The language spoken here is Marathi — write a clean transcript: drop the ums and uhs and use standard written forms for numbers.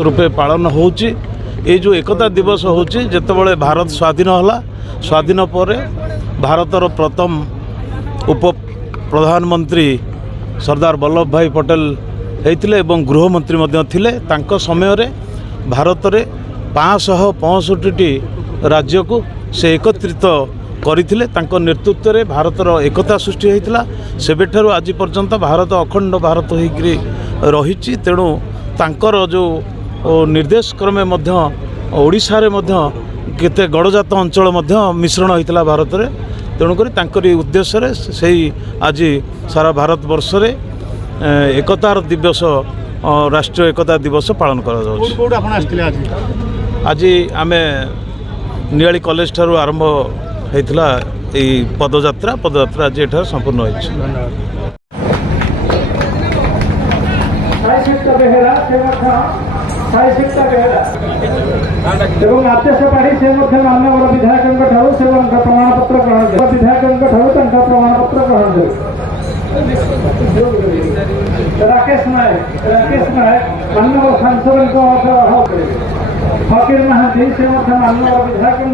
रूपे पालन होची ये जो एकता दिवस होची जेतेबेले भारत स्वाधीन होला स्वाधीन पर भारतर प्रथम उप प्रधानमंत्री सरदार वल्लभ भाई पटेल होते गृहमंत्री थिले तांको समय रे भारत रे 565टी राज्य को से एकत्रित करथिले तांको नेतृत्व रे भारतर एकता सृष्टि होइतिला सेबेठारु आज पर्यंत भारत अखंड भारत होइकरी रहिछि तेणु तांकर जो निर्देश क्रमे मध्य ओडिशा रे मध्य केते गड़जात अंचल मध्य मिश्रण होइतिला भारत रे तेणुकरी तांकरी उद्देश्य रे सेही आज सारा भारत वर्ष रे एकतार दिवस राष्ट्रीय एकता दिवस पालन करा जाउछि। आज आमे नियाली कॉलेज ठारू आरंभ होइतिला ए पदयात्रा आज एठार संपूर्ण होइछि। एवं आदेश पाड़ी से माननीय विधायकों से प्रमाणपत्र ग्रहण विधायकों प्रमाणपत्र ग्रहण राकेश नायक माननीय सांसद फकीर महांती से माननीय विधायकों